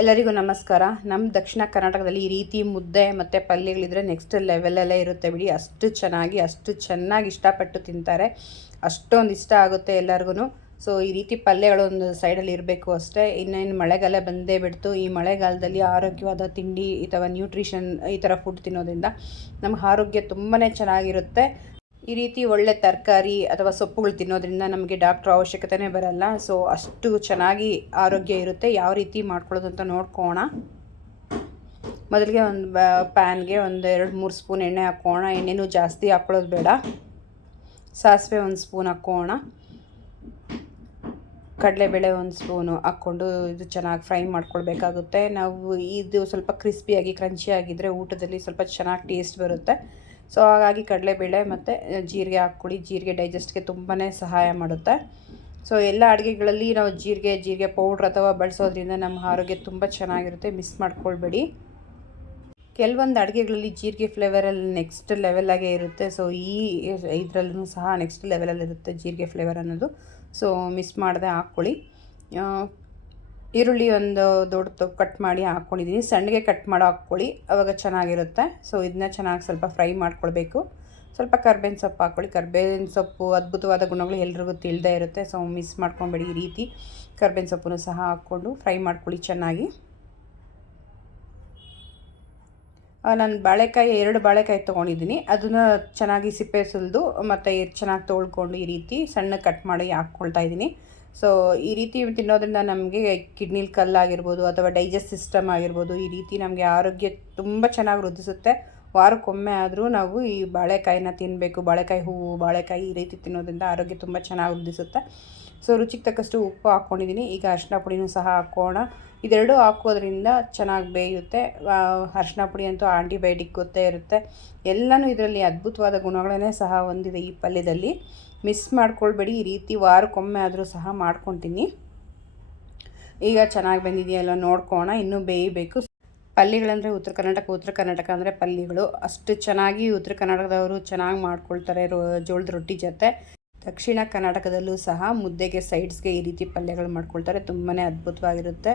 ಎಲ್ಲರಿಗೂ ನಮಸ್ಕಾರ. ನಮ್ಮ ದಕ್ಷಿಣ ಕರ್ನಾಟಕದಲ್ಲಿ ಈ ರೀತಿ ಮುದ್ದೆ ಮತ್ತು ಪಲ್ಯಗಳಿದ್ರೆ ನೆಕ್ಸ್ಟ್ ಲೆವೆಲಲ್ಲೇ ಇರುತ್ತೆ ಬಿಡಿ. ಅಷ್ಟು ಚೆನ್ನಾಗಿ ಇಷ್ಟಪಟ್ಟು ತಿಂತಾರೆ. ಅಷ್ಟೊಂದು ಇಷ್ಟ ಆಗುತ್ತೆ ಎಲ್ಲರಿಗೂ. ಸೊ ಈ ರೀತಿ ಪಲ್ಯಗಳು ಒಂದು ಸೈಡಲ್ಲಿ ಇರಬೇಕು ಅಷ್ಟೇ. ಇನ್ನೇನು ಮಳೆಗಾಲ ಬಂದೇ ಬಿಡ್ತು. ಈ ಮಳೆಗಾಲದಲ್ಲಿ ಆರೋಗ್ಯವಾದ ತಿಂಡಿ ಅಥವಾ ನ್ಯೂಟ್ರಿಷನ್ ಈ ಥರ ಫುಡ್ ತಿನ್ನೋದ್ರಿಂದ ನಮ್ಮ ಆರೋಗ್ಯ ತುಂಬಾ ಚೆನ್ನಾಗಿರುತ್ತೆ. ಈ ರೀತಿ ಒಳ್ಳೆ ತರಕಾರಿ ಅಥವಾ ಸೊಪ್ಪುಗಳು ತಿನ್ನೋದ್ರಿಂದ ನಮಗೆ ಡಾಕ್ಟ್ರ್ ಅವಶ್ಯಕತೆನೇ ಬರಲ್ಲ. ಸೊ ಅಷ್ಟು ಚೆನ್ನಾಗಿ ಆರೋಗ್ಯ ಇರುತ್ತೆ. ಯಾವ ರೀತಿ ಮಾಡ್ಕೊಳ್ಳೋದು ಅಂತ ನೋಡ್ಕೋಣ. ಮೊದಲಿಗೆ ಒಂದು ಪ್ಯಾನ್ಗೆ ಒಂದು 2-3 ಸ್ಪೂನ್ ಎಣ್ಣೆ ಹಾಕ್ಕೋಣ. ಎಣ್ಣೆನೂ ಜಾಸ್ತಿ ಹಾಕ್ಕೊಳ್ಳೋದು ಬೇಡ. ಸಾಸಿವೆ 1 ಸ್ಪೂನ್ ಹಾಕ್ಕೋಣ. ಕಡಲೆಬೇಳೆ 1 ಸ್ಪೂನು ಹಾಕ್ಕೊಂಡು ಇದು ಚೆನ್ನಾಗಿ ಫ್ರೈ ಮಾಡ್ಕೊಳ್ಬೇಕಾಗುತ್ತೆ. ನಾವು ಇದು ಸ್ವಲ್ಪ ಕ್ರಿಸ್ಪಿಯಾಗಿ ಕ್ರಂಚಿಯಾಗಿದ್ದರೆ ಊಟದಲ್ಲಿ ಸ್ವಲ್ಪ ಚೆನ್ನಾಗಿ ಟೇಸ್ಟ್ ಬರುತ್ತೆ. ಸೊ ಹಾಗಾಗಿ ಕಡಲೆಬೇಳೆ ಮತ್ತು ಜೀರಿಗೆ ಹಾಕ್ಕೊಳ್ಳಿ. ಜೀರಿಗೆ ಡೈಜೆಸ್ಟ್ಗೆ ತುಂಬಾ ಸಹಾಯ ಮಾಡುತ್ತೆ. ಸೊ ಎಲ್ಲ ಅಡುಗೆಗಳಲ್ಲಿ ನಾವು ಜೀರಿಗೆ ಪೌಡ್ರ್ ಅಥವಾ ಬಳಸೋದ್ರಿಂದ ನಮ್ಮ ಆರೋಗ್ಯ ತುಂಬ ಚೆನ್ನಾಗಿರುತ್ತೆ. ಮಿಸ್ ಮಾಡ್ಕೊಳ್ಬೇಡಿ. ಕೆಲವೊಂದು ಅಡುಗೆಗಳಲ್ಲಿ ಜೀರಿಗೆ ಫ್ಲೇವರಲ್ಲಿ ನೆಕ್ಸ್ಟ್ ಲೆವೆಲಾಗೇ ಇರುತ್ತೆ. ಸೊ ಇದರಲ್ಲೂ ಸಹ ನೆಕ್ಸ್ಟ್ ಲೆವೆಲಲ್ಲಿರುತ್ತೆ ಜೀರಿಗೆ ಫ್ಲೇವರ್ ಅನ್ನೋದು. ಸೊ ಮಿಸ್ ಮಾಡದೆ ಹಾಕ್ಕೊಳ್ಳಿ. ಈರುಳ್ಳಿ ಒಂದು ದೊಡ್ಡ ಕಟ್ ಮಾಡಿ ಹಾಕ್ಕೊಂಡಿದ್ದೀನಿ. ಸಣ್ಣಗೆ ಕಟ್ ಮಾಡೋ ಹಾಕ್ಕೊಳ್ಳಿ, ಆವಾಗ ಚೆನ್ನಾಗಿರುತ್ತೆ. ಸೊ ಇದನ್ನ ಚೆನ್ನಾಗಿ ಸ್ವಲ್ಪ ಫ್ರೈ ಮಾಡ್ಕೊಳ್ಬೇಕು. ಸ್ವಲ್ಪ ಕರ್ಬೇವಿನ ಸೊಪ್ಪು ಹಾಕ್ಕೊಳ್ಳಿ. ಕರ್ಬೇವಿನ ಸೊಪ್ಪು ಅದ್ಭುತವಾದ ಗುಣಗಳು ಎಲ್ರಿಗೂ ತಿಳಿದೇ ಇರುತ್ತೆ. ಸೊ ಮಿಸ್ ಮಾಡ್ಕೊಬೇಡಿ. ಈ ರೀತಿ ಕರ್ಬೇವಿನ ಸೊಪ್ಪನ್ನು ಸಹ ಹಾಕ್ಕೊಂಡು ಫ್ರೈ ಮಾಡ್ಕೊಳ್ಳಿ ಚೆನ್ನಾಗಿ. ನಾನು 2 ಬಾಳೆಕಾಯಿ ತೊಗೊಂಡಿದ್ದೀನಿ. ಅದನ್ನು ಚೆನ್ನಾಗಿ ಸಿಪ್ಪೆ ಸುಲಿದು ಮತ್ತು ಚೆನ್ನಾಗಿ ತೊಳ್ಕೊಂಡು ಈ ರೀತಿ ಸಣ್ಣ ಕಟ್ ಮಾಡಿ ಹಾಕ್ಕೊಳ್ತಾ ಇದ್ದೀನಿ. ಸೊ ಈ ರೀತಿ ತಿನ್ನೋದ್ರಿಂದ ನಮಗೆ ಕಿಡ್ನಿಲಿ ಕಲ್ಲಾಗಿರ್ಬೋದು ಅಥವಾ ಡೈಜೆಸ್ಟ್ ಸಿಸ್ಟಮ್ ಆಗಿರ್ಬೋದು, ಈ ರೀತಿ ನಮಗೆ ಆರೋಗ್ಯ ತುಂಬ ಚೆನ್ನಾಗಿ ವೃದ್ಧಿಸುತ್ತೆ. ವಾರಕ್ಕೊಮ್ಮೆ ಆದರೂ ನಾವು ಈ ಬಾಳೆಕಾಯಿನ ತಿನ್ನಬೇಕು. ಬಾಳೆಕಾಯಿ ಹೂವು, ಬಾಳೆಕಾಯಿ ಈ ರೀತಿ ತಿನ್ನೋದ್ರಿಂದ ಆರೋಗ್ಯ ತುಂಬ ಚೆನ್ನಾಗಿ ವೃದ್ಧಿಸುತ್ತೆ. ಸೊ ರುಚಿಗೆ ತಕ್ಕಷ್ಟು ಉಪ್ಪು ಹಾಕ್ಕೊಂಡಿದ್ದೀನಿ. ಈಗ ಅರಿಶಿನ ಪುಡಿನೂ ಸಹ ಹಾಕೋಣ. ಇದೆರಡೂ ಹಾಕೋದ್ರಿಂದ ಚೆನ್ನಾಗಿ ಬೇಯುತ್ತೆ. ಅರಿಶಿನ ಪುಡಿ ಅಂತೂ ಆಂಟಿಬಯೋಟಿಕ್ ಗೊತ್ತೇ ಇರುತ್ತೆ. ಎಲ್ಲನೂ ಇದರಲ್ಲಿ ಅದ್ಭುತವಾದ ಗುಣಗಳನ್ನೇ ಸಹ ಹೊಂದಿದೆ ಈ ಪಲ್ಯದಲ್ಲಿ. ಮಿಸ್ ಮಾಡ್ಕೊಳ್ಬೇಡಿ. ಈ ರೀತಿ ವಾರಕ್ಕೊಮ್ಮೆ ಆದರೂ ಸಹ ಮಾಡ್ಕೊತೀನಿ. ಈಗ ಚೆನ್ನಾಗಿ ಬಂದಿದೆಯಲ್ಲ ನೋಡ್ಕೋಣ. ಇನ್ನೂ ಬೇಯಬೇಕು. ಪಲ್ಯಗಳಂದರೆ ಉತ್ತರ ಕರ್ನಾಟಕ ಅಂದರೆ ಪಲ್ಯಗಳು ಅಷ್ಟು ಚೆನ್ನಾಗಿ ಉತ್ತರ ಕರ್ನಾಟಕದವರು ಚೆನ್ನಾಗಿ ಮಾಡ್ಕೊಳ್ತಾರೆ ಜೋಳದ ರೊಟ್ಟಿ ಜೊತೆ. ದಕ್ಷಿಣ ಕರ್ನಾಟಕದಲ್ಲೂ ಸಹ ಮುದ್ದೆಗೆ ಸೈಡ್ಸ್ಗೆ ಈ ರೀತಿ ಪಲ್ಯಗಳು ಮಾಡ್ಕೊಳ್ತಾರೆ. ತುಂಬಾ ಅದ್ಭುತವಾಗಿರುತ್ತೆ.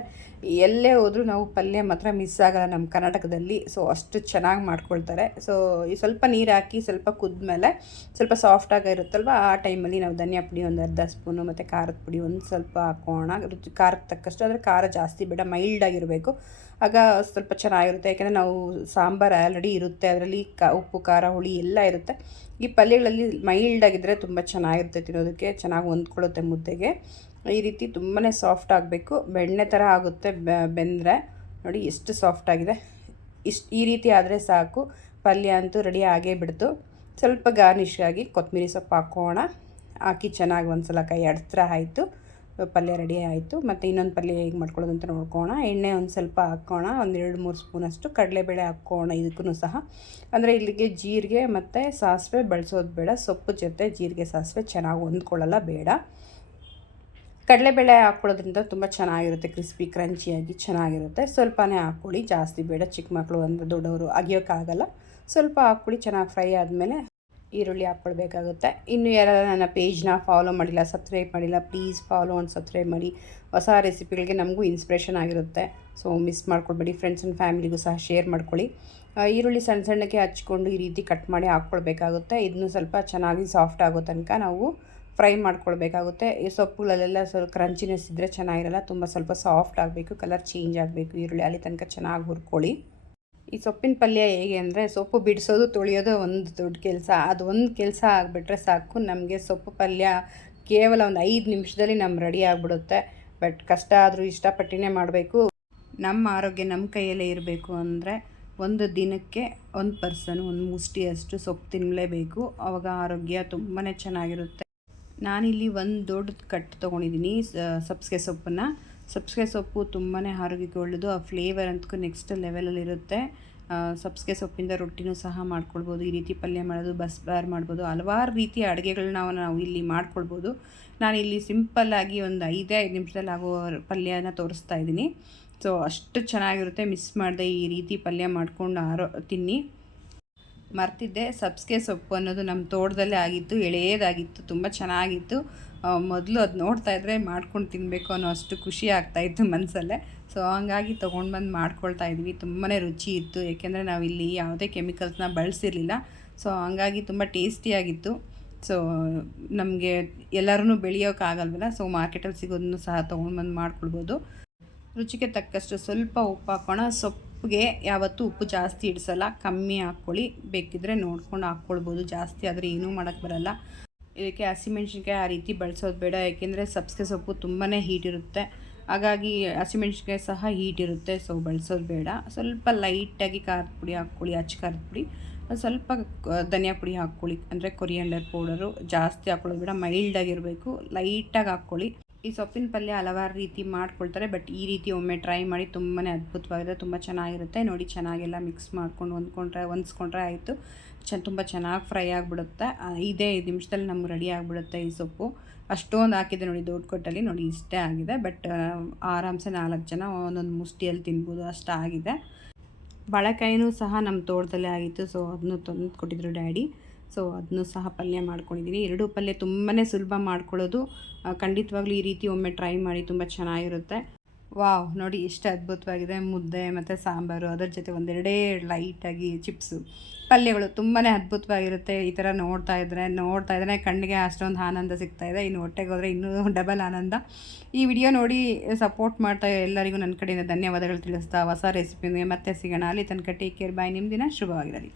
ಎಲ್ಲೇ ಹೋದರೂ ನಾವು ಪಲ್ಯ ಮಾತ್ರ ಮಿಸ್ ಆಗಲ್ಲ ನಮ್ಮ ಕರ್ನಾಟಕದಲ್ಲಿ. ಸೊ ಅಷ್ಟು ಚೆನ್ನಾಗಿ ಮಾಡ್ಕೊಳ್ತಾರೆ. ಸೊ ಈ ಸ್ವಲ್ಪ ನೀರು ಹಾಕಿ ಸ್ವಲ್ಪ ಕುದ್ಮೇಲೆ ಸ್ವಲ್ಪ ಸಾಫ್ಟಾಗಿ ಇರುತ್ತಲ್ವ, ಆ ಟೈಮಲ್ಲಿ ನಾವು ಧನಿಯಾ ಪುಡಿ ಒಂದು ಅರ್ಧ ಸ್ಪೂನು ಮತ್ತು ಖಾರದ ಪುಡಿ ಒಂದು ಸ್ವಲ್ಪ ಹಾಕೋಣ. ಖಾರಕ್ಕೆ ತಕ್ಕಷ್ಟು, ಅಂದರೆ ಖಾರ ಜಾಸ್ತಿ ಬೇಡ, ಮೈಲ್ಡಾಗಿರಬೇಕು. ಆಗ ಸ್ವಲ್ಪ ಚೆನ್ನಾಗಿರುತ್ತೆ. ಯಾಕೆಂದರೆ ನಾವು ಸಾಂಬಾರು ಆಲ್ರೆಡಿ ಇರುತ್ತೆ, ಅದರಲ್ಲಿ ಉಪ್ಪು ಖಾರ ಹುಳಿ ಎಲ್ಲ ಇರುತ್ತೆ. ಈ ಪಲ್ಯಗಳಲ್ಲಿ ಮೈಲ್ಡಾಗಿದ್ದರೆ ತುಂಬ ಚೆನ್ನಾಗಿರುತ್ತೆ ತಿನ್ನೋದಕ್ಕೆ, ಚೆನ್ನಾಗಿ ಹೊಂದ್ಕೊಳ್ಳುತ್ತೆ ಮುದ್ದೆಗೆ. ಈ ರೀತಿ ತುಂಬಾ ಸಾಫ್ಟ್ ಆಗಬೇಕು. ಬೆಣ್ಣೆ ಥರ ಆಗುತ್ತೆ ಬೆಂದರೆ. ನೋಡಿ ಎಷ್ಟು ಸಾಫ್ಟಾಗಿದೆ. ಈ ರೀತಿ ಆದರೆ ಸಾಕು. ಪಲ್ಯ ಅಂತೂ ರೆಡಿ ಆಗೇ ಬಿಡ್ತು. ಸ್ವಲ್ಪ ಗಾರ್ನಿಷ್ಗಾಗಿ ಕೊತ್ತಂಬರಿ ಸೊಪ್ಪು ಹಾಕೋಣ. ಹಾಕಿ ಚೆನ್ನಾಗಿ ಒಂದು ಸಲ ಕೈ ಆಡಿಸ್ರೆ ಆಯಿತು. ಪಲ್ಯ ರೆಡಿ ಆಯಿತು. ಮತ್ತು ಇನ್ನೊಂದು ಪಲ್ಯ ಹೇಗೆ ಮಾಡ್ಕೊಳ್ಳೋದು ಅಂತ ನೋಡ್ಕೋಣ. ಎಣ್ಣೆ ಒಂದು ಸ್ವಲ್ಪ ಹಾಕ್ಕೋಣ. ಒಂದು 2-3 ಸ್ಪೂನಷ್ಟು ಕಡಲೆಬೇಳೆ ಹಾಕ್ಕೋಣ ಇದಕ್ಕೂ ಸಹ. ಅಂದರೆ ಇಲ್ಲಿಗೆ ಜೀರಿಗೆ ಮತ್ತು ಸಾಸಿವೆ ಬಳಸೋದು ಬೇಡ. ಸೊಪ್ಪು ಜೊತೆ ಜೀರಿಗೆ ಸಾಸಿವೆ ಚೆನ್ನಾಗಿ ಹೊಂದ್ಕೊಳ್ಳಲ್ಲ, ಬೇಡ. ಕಡಲೆಬೇಳೆ ಹಾಕ್ಕೊಳ್ಳೋದ್ರಿಂದ ತುಂಬ ಚೆನ್ನಾಗಿರುತ್ತೆ. ಕ್ರಿಸ್ಪಿ ಕ್ರಂಚಿಯಾಗಿ ಚೆನ್ನಾಗಿರುತ್ತೆ. ಸ್ವಲ್ಪನೇ ಹಾಕ್ಕೊಳ್ಳಿ, ಜಾಸ್ತಿ ಬೇಡ. ಚಿಕ್ಕ ಮಕ್ಕಳು ಅಂದರೆ ದೊಡ್ಡವರು ಅಗಿಯೋಕ್ಕಾಗಲ್ಲ. ಸ್ವಲ್ಪ ಹಾಕ್ಕೊಳ್ಳಿ. ಚೆನ್ನಾಗಿ ಫ್ರೈ ಆದಮೇಲೆ ಈರುಳ್ಳಿ ಹಾಕ್ಕೊಳ್ಬೇಕಾಗುತ್ತೆ. ಇನ್ನು ಯಾರು ನನ್ನ ಪೇಜ್ನ ಫಾಲೋ ಮಾಡಿಲ್ಲ, ಸಬ್ಸ್ಕ್ರೈಬ್ ಮಾಡಿಲ್ಲ, ಪ್ಲೀಸ್ ಫಾಲೋ ಆ್ಯಂಡ್ ಸಬ್ಸ್ಕ್ರೈಬ್ ಮಾಡಿ. ಹೊಸ ರೆಸಿಪಿಗಳಿಗೆ ನಮಗೂ ಇನ್ಸ್ಪಿರೇಷನ್ ಆಗಿರುತ್ತೆ. ಸೊ ಮಿಸ್ ಮಾಡ್ಕೊಳ್ಬೇಡಿ. ಫ್ರೆಂಡ್ಸ್ ಆ್ಯಂಡ್ ಫ್ಯಾಮಿಲಿಗೂ ಸಹ ಶೇರ್ ಮಾಡ್ಕೊಳ್ಳಿ. ಈರುಳ್ಳಿ ಸಣ್ಣಕ್ಕೆ ಹಚ್ಕೊಂಡು ಈ ರೀತಿ ಕಟ್ ಮಾಡಿ ಹಾಕ್ಕೊಳ್ಬೇಕಾಗುತ್ತೆ. ಇದನ್ನು ಸ್ವಲ್ಪ ಚೆನ್ನಾಗಿ ಸಾಫ್ಟ್ ಆಗೋ ತನಕ ನಾವು ಫ್ರೈ ಮಾಡ್ಕೊಳ್ಬೇಕಾಗುತ್ತೆ. ಈ ಸೊಪ್ಪುಗಳಲ್ಲೆಲ್ಲ ಸ್ವಲ್ಪ ಕ್ರಂಚಿನೆಸ್ ಇದ್ದರೆ ಚೆನ್ನಾಗಿರಲ್ಲ. ಸ್ವಲ್ಪ ಸಾಫ್ಟ್ ಆಗಬೇಕು, ಕಲರ್ ಚೇಂಜ್ ಆಗಬೇಕು. ಈರುಳ್ಳಿ ಅಲ್ಲಿ ತನಕ ಚೆನ್ನಾಗಿ ಹುರ್ಕೊಳ್ಳಿ. ಈ ಸೊಪ್ಪಿನ ಪಲ್ಯ ಹೇಗೆ ಅಂದರೆ, ಸೊಪ್ಪು ಬಿಡಿಸೋದು ತೊಳೆಯೋದು ಒಂದು ದೊಡ್ಡ ಕೆಲಸ. ಅದು ಒಂದು ಕೆಲಸ ಆಗಿಬಿಟ್ರೆ ಸಾಕು, ನಮಗೆ ಸೊಪ್ಪು ಪಲ್ಯ ಕೇವಲ ಒಂದು 5 ನಿಮಿಷದಲ್ಲಿ ರೆಡಿ ಆಗಿಬಿಡುತ್ತೆ. ಬಟ್ ಕಷ್ಟ ಆದರೂ ಇಷ್ಟಪಟ್ಟಿನೇ ಮಾಡಬೇಕು. ನಮ್ಮ ಆರೋಗ್ಯ ನಮ್ಮ ಕೈಯಲ್ಲೇ ಇರಬೇಕು ಅಂದರೆ ಒಂದು ದಿನಕ್ಕೆ ಒಂದು ಪರ್ಸನ್ ಒಂದು ಮುಷ್ಟಿಯಷ್ಟು ಸೊಪ್ಪು ತಿನ್ನಲೇಬೇಕು. ಆವಾಗ ಆರೋಗ್ಯ ತುಂಬಾ ಚೆನ್ನಾಗಿರುತ್ತೆ. ನಾನಿಲ್ಲಿ ಒಂದು ದೊಡ್ಡ ಕಟ್ಟು ತೊಗೊಂಡಿದ್ದೀನಿ ಸಬ್ಸಿಗೆ ಸೊಪ್ಪನ್ನು. ಸಬ್ಸಿಗೆ ಸೊಪ್ಪು ತುಂಬಾ ಆರೋಗ್ಯಕ್ಕೆ ಒಳ್ಳೆಯದು. ಆ ಫ್ಲೇವರ್ ಅಂತೂ ನೆಕ್ಸ್ಟ್ ಲೆವೆಲಲ್ಲಿರುತ್ತೆ. ಸಬ್ಸಿಗೆ ಸೊಪ್ಪಿಂದ ರೊಟ್ಟಿನೂ ಸಹ ಮಾಡ್ಕೊಳ್ಬೋದು. ಈ ರೀತಿ ಪಲ್ಯ ಮಾಡೋದು, ಬಸ್ಸಾರು ಮಾಡ್ಬೋದು, ಹಲವಾರು ರೀತಿಯ ಅಡುಗೆಗಳನ್ನ ನಾವು ಇಲ್ಲಿ ಮಾಡ್ಕೊಳ್ಬೋದು. ನಾನಿಲ್ಲಿ ಸಿಂಪಲ್ಲಾಗಿ ಒಂದು 5 ನಿಮಿಷದಲ್ಲಿ ಆಗೋ ಪಲ್ಯನ ತೋರಿಸ್ತಾ ಇದ್ದೀನಿ. ಸೊ ಅಷ್ಟು ಚೆನ್ನಾಗಿರುತ್ತೆ. ಮಿಸ್ ಮಾಡದೆ ಈ ರೀತಿ ಪಲ್ಯ ಮಾಡ್ಕೊಂಡು ತಿನ್ನಿ. ಮರ್ತಿದ್ದೆ, ಸಬ್ಸಿಗೆ ಸೊಪ್ಪು ಅನ್ನೋದು ನಮ್ಮ ತೋಟದಲ್ಲೇ ಆಗಿತ್ತು, ಎಳೆಯದಾಗಿತ್ತು, ತುಂಬ ಚೆನ್ನಾಗಿತ್ತು. ಮೊದಲು ಅದು ನೋಡ್ತಾ ಇದ್ದರೆ ಮಾಡ್ಕೊಂಡು ತಿನ್ನಬೇಕು ಅನ್ನೋ ಅಷ್ಟು ಖುಷಿ ಆಗ್ತಾಯಿತ್ತು ಮನಸ್ಸಲ್ಲೇ. ಸೊ ಹಂಗಾಗಿ ತೊಗೊಂಡು ಬಂದು ಮಾಡ್ಕೊಳ್ತಾ ಇದ್ವಿ. ತುಂಬಾ ರುಚಿ ಇತ್ತು, ಏಕೆಂದರೆ ನಾವಿಲ್ಲಿ ಯಾವುದೇ ಕೆಮಿಕಲ್ಸ್ನ ಬಳಸಿರಲಿಲ್ಲ. ಸೊ ಹಂಗಾಗಿ ತುಂಬ ಟೇಸ್ಟಿಯಾಗಿತ್ತು. ಸೊ ನಮಗೆ ಎಲ್ಲರೂ ಬೆಳೆಯೋಕ್ಕಾಗಲ್ವಲ್ಲ, ಸೊ ಮಾರ್ಕೆಟಲ್ಲಿ ಸಿಗೋದನ್ನು ಸಹ ತೊಗೊಂಡು ಬಂದು ಮಾಡ್ಕೊಳ್ಬೋದು. ರುಚಿಗೆ ತಕ್ಕಷ್ಟು ಸ್ವಲ್ಪ ಉಪ್ಪು ಹಾಕೋಣ. ಸೊಪ್ಪಿಗೆ ಯಾವತ್ತೂ ಉಪ್ಪು ಜಾಸ್ತಿ ಇಡಿಸಲ್ಲ, ಕಮ್ಮಿ ಹಾಕ್ಕೊಳ್ಳಿ. ಬೇಕಿದ್ದರೆ ನೋಡ್ಕೊಂಡು ಹಾಕ್ಕೊಳ್ಬೋದು, ಜಾಸ್ತಿ ಆದರೆ ಏನೂ ಮಾಡೋಕ್ಕೆ ಬರಲ್ಲ. ಇದಕ್ಕೆ ಹಸಿಮೆಣ್ಸಿನ್ಕಾಯಿ ಆ ರೀತಿ ಬಳಸೋದು ಬೇಡ, ಏಕೆಂದರೆ ಸಬ್ಬಸಿಗೆ ಸೊಪ್ಪು ತುಂಬಾ ಹೀಟ್ ಇರುತ್ತೆ. ಹಾಗಾಗಿ ಹಸಿಮೆಣ್ಸಿನ್ಕಾಯಿ ಸಹ ಹೀಟ್ ಇರುತ್ತೆ, ಸೊ ಬಳಸೋದು ಬೇಡ. ಸ್ವಲ್ಪ ಲೈಟಾಗಿ ಖಾರದ ಪುಡಿ ಹಾಕ್ಕೊಳ್ಳಿ, ಅಚ್ಚ ಖಾರದ ಪುಡಿ, ಸ್ವಲ್ಪ ಧನಿಯಾ ಪುಡಿ ಹಾಕ್ಕೊಳ್ಳಿ, ಅಂದರೆ ಕೊರಿಯಂಡರ್ ಪೌಡರು. ಜಾಸ್ತಿ ಹಾಕ್ಕೊಳ್ಳೋದು ಬೇಡ, ಮೈಲ್ಡಾಗಿರಬೇಕು, ಲೈಟಾಗಿ ಹಾಕ್ಕೊಳ್ಳಿ. ಈ ಸೊಪ್ಪಿನ ಪಲ್ಯ ಹಲವಾರು ರೀತಿ ಮಾಡ್ಕೊಳ್ತಾರೆ, ಬಟ್ ಈ ರೀತಿ ಒಮ್ಮೆ ಟ್ರೈ ಮಾಡಿ. ತುಂಬಾ ಅದ್ಭುತವಾಗಿದೆ, ತುಂಬ ಚೆನ್ನಾಗಿರುತ್ತೆ. ನೋಡಿ, ಚೆನ್ನಾಗೆಲ್ಲ ಮಿಕ್ಸ್ ಮಾಡ್ಕೊಂಡು ಹೊಂದಿಸ್ಕೊಂಡ್ರೆ ಆಯಿತು. ತುಂಬ ಚೆನ್ನಾಗಿ ಫ್ರೈ ಆಗಿಬಿಡುತ್ತೆ. 5 ನಿಮಿಷದಲ್ಲಿ ನಮ್ಗೆ ರೆಡಿ ಆಗಿಬಿಡುತ್ತೆ ಈ ಸೊಪ್ಪು. ಅಷ್ಟೊಂದು ಹಾಕಿದೆ ನೋಡಿ, ದೊಡ್ಡ ಕೊಟ್ಟಲ್ಲಿ ನೋಡಿ ಇಷ್ಟೇ ಆಗಿದೆ. ಬಟ್ ಆರಾಮ್ಸೆ 4 ಜನ ಒಂದೊಂದು ಮುಷ್ಟಿಯಲ್ಲಿ ತಿನ್ಬೋದು, ಅಷ್ಟಾಗಿದೆ. ಬಾಳೆಕಾಯಿನೂ ಸಹ ನಮ್ಮ ತೋಟದಲ್ಲೇ ಆಗಿತ್ತು, ಸೊ ಅದನ್ನು ತಂದು ಕೊಟ್ಟಿದ್ರು ಡ್ಯಾಡಿ. ಸೊ ಅದನ್ನು ಸಹ ಪಲ್ಯ ಮಾಡ್ಕೊಂಡಿದ್ದೀನಿ. 2 ಪಲ್ಯ ತುಂಬಾ ಸುಲಭ ಮಾಡ್ಕೊಳ್ಳೋದು. ಖಂಡಿತವಾಗ್ಲೂ ಈ ರೀತಿ ಒಮ್ಮೆ ಟ್ರೈ ಮಾಡಿ, ತುಂಬ ಚೆನ್ನಾಗಿರುತ್ತೆ. ವಾವ್, ನೋಡಿ ಎಷ್ಟು ಅದ್ಭುತವಾಗಿದೆ. ಮುದ್ದೆ ಮತ್ತು ಸಾಂಬಾರು, ಅದರ ಜೊತೆ ಒಂದೆರಡೇ ಲೈಟಾಗಿ ಚಿಪ್ಸು, ಪಲ್ಯಗಳು ತುಂಬಾ ಅದ್ಭುತವಾಗಿರುತ್ತೆ. ಈ ಥರ ನೋಡ್ತಾ ಇದ್ದರೆ ಕಣ್ಣಿಗೆ ಅಷ್ಟೊಂದು ಆನಂದ ಸಿಗ್ತಾಯಿದೆ. ಇನ್ನು ಹೊಟ್ಟೆಗೆ ಹೋದರೆ ಇನ್ನೂ ಡಬಲ್ ಆನಂದ. ಈ ವಿಡಿಯೋ ನೋಡಿ ಸಪೋರ್ಟ್ ಮಾಡ್ತಾ ಎಲ್ಲರಿಗೂ ನನ್ನ ಕಡೆಯಿಂದ ಧನ್ಯವಾದಗಳು ತಿಳಿಸ್ತಾ, ಹೊಸ ರೆಸಿಪಿಗೆ ಮತ್ತೆ ಸಿಗೋಣ. ಅಲ್ಲಿ ತನಕ ಟೇಕ್ ಕೇರ್, ಬಾಯ್. ನಿಮ್ಮ ದಿನ ಶುಭವಾಗಿರಲಿ.